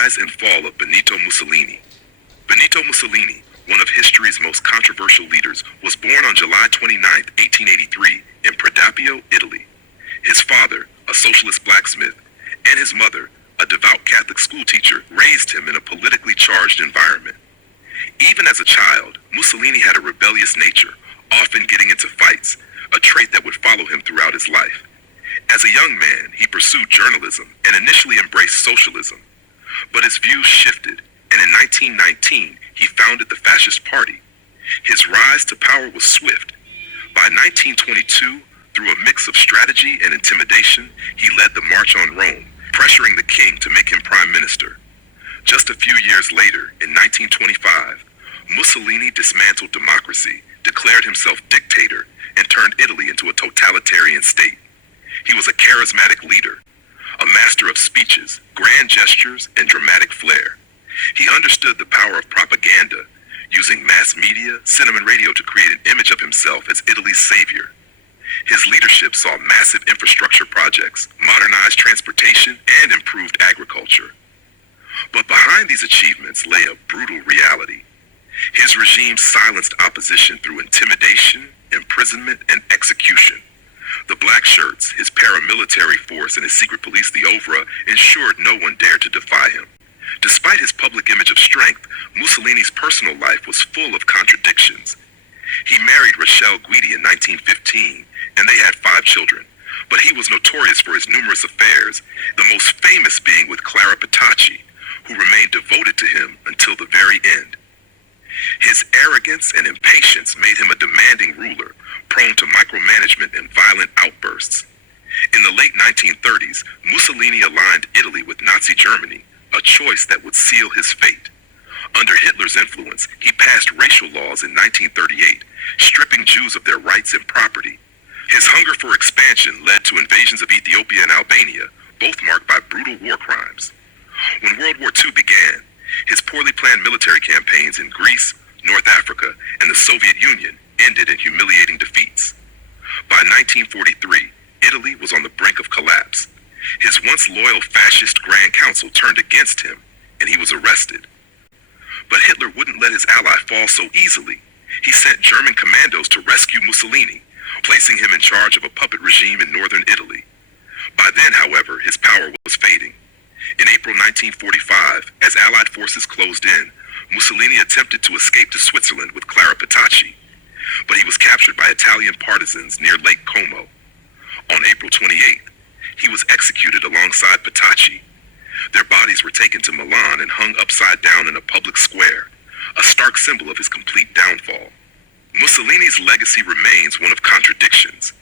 rise and fall of Benito Mussolini. Benito Mussolini, one of history's most controversial leaders, was born on July 29, 1883, in Predapio, Italy. His father, a socialist blacksmith, and his mother, a devout Catholic schoolteacher, raised him in a politically charged environment. Even as a child, Mussolini had a rebellious nature, often getting into fights, a trait that would follow him throughout his life. As a young man, he pursued journalism and initially embraced socialism. But his views shifted, and in 1919, he founded the Fascist Party. His rise to power was swift. By 1922, through a mix of strategy and intimidation, he led the March on Rome, pressuring the king to make him prime minister. Just a few years later, in 1925, Mussolini dismantled democracy, declared himself dictator, and turned Italy into a totalitarian state. He was a charismatic leader, a master of speeches, grand gestures, and dramatic flair. He understood the power of propaganda, using mass media, cinema, and radio to create an image of himself as Italy's savior. His leadership saw massive infrastructure projects, modernized transportation, and improved agriculture. But behind these achievements lay a brutal reality. His regime silenced opposition through intimidation, imprisonment, and execution. The Black Shirts, his paramilitary force, and his secret police, the OVRA, ensured no one dared to defy him. Despite his public image of strength, Mussolini's personal life was full of contradictions. He married Rachele Guidi in 1915, and they had 5 children. But he was notorious for his numerous affairs, the most famous being with Clara Petacci, who remained devoted to him until the very end. His arrogance and impatience made him a demanding ruler, prone to micromanagement and violent outbursts. In the late 1930s, Mussolini aligned Italy with Nazi Germany, a choice that would seal his fate. Under Hitler's influence, he passed racial laws in 1938, stripping Jews of their rights and property. His hunger for expansion led to invasions of Ethiopia and Albania, both marked by brutal war crimes. When World War II began, his poorly planned military campaigns in Greece, North Africa, and the Soviet Union ended in humiliating defeats. By 1943, Italy was on the brink of collapse. His once loyal fascist Grand Council turned against him, and he was arrested. But Hitler wouldn't let his ally fall so easily. He sent German commandos to rescue Mussolini, placing him in charge of a puppet regime in northern Italy. By then, however, his power was fading. In April 1945, as Allied forces closed in, Mussolini attempted to escape to Switzerland with Clara Petacci, but he was captured by Italian partisans near Lake Como. On April 28th, he was executed alongside Petacci. Their bodies were taken to Milan and hung upside down in a public square, a stark symbol of his complete downfall. Mussolini's legacy remains one of contradictions.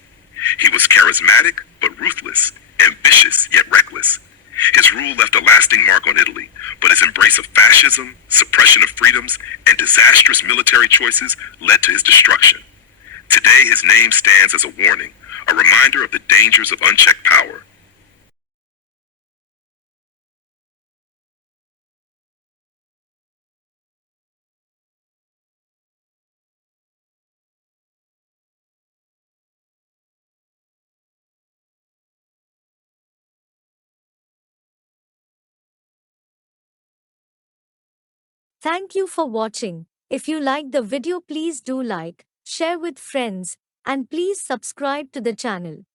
He was charismatic but ruthless, ambitious yet reckless. His rule left a lasting mark on Italy, but his embrace of fascism, suppression of freedoms, and disastrous military choices led to his destruction. Today, his name stands as a warning, a reminder of the dangers of unchecked power. Thank you for watching. If you liked the video, please do like, share with friends, and please subscribe to the channel.